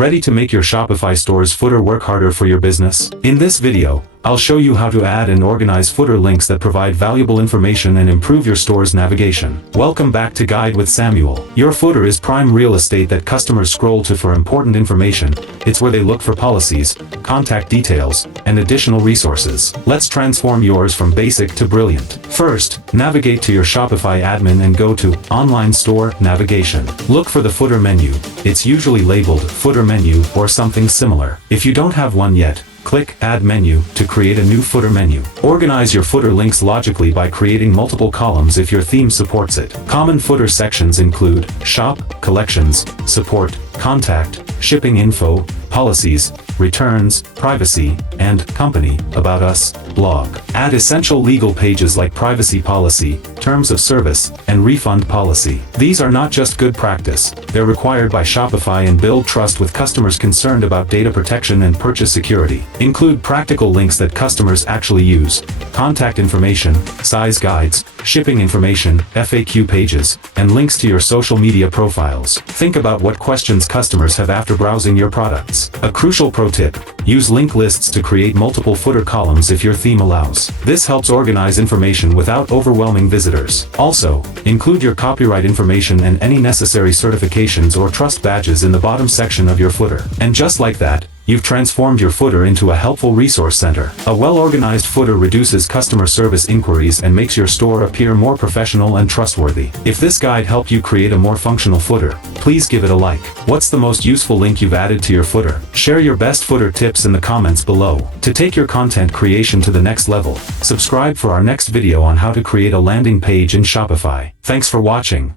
Ready to make your Shopify store's footer work harder for your business? In this video, I'll show you how to add and organize footer links that provide valuable information and improve your store's navigation. Welcome back to Guide with Samuel. Your footer is prime real estate that customers scroll to for important information. It's where they look for policies, contact details, and additional resources. Let's transform yours from basic to brilliant. First, navigate to your Shopify admin and go to Online Store Navigation. Look for the footer menu. It's usually labeled Footer Menu or something similar. If you don't have one yet, click Add Menu to create a new footer menu. Organize your footer links logically by creating multiple columns if your theme supports it. Common footer sections include Shop, Collections, Support, Contact, Shipping Info, Policies, Returns, Privacy, and Company, About Us, Blog. Add essential legal pages like Privacy Policy, Terms of Service, and Refund Policy. These are not just good practice, they're required by Shopify and build trust with customers concerned about data protection and purchase security. Include practical links that customers actually use, contact information, size guides, shipping information, FAQ pages, and links to your social media profiles. Think about what questions customers have after browsing your products. A crucial pro tip: use link lists to create multiple footer columns if your theme allows. This helps organize information without overwhelming visitors. Also, include your copyright information and any necessary certifications or trust badges in the bottom section of your footer. And just like that, you've transformed your footer into a helpful resource center. A well-organized footer reduces customer service inquiries and makes your store appear more professional and trustworthy. If this guide helped you create a more functional footer, please give it a like. What's the most useful link you've added to your footer? Share your best footer tips in the comments below. To take your content creation to the next level, subscribe for our next video on how to create a landing page in Shopify. Thanks for watching.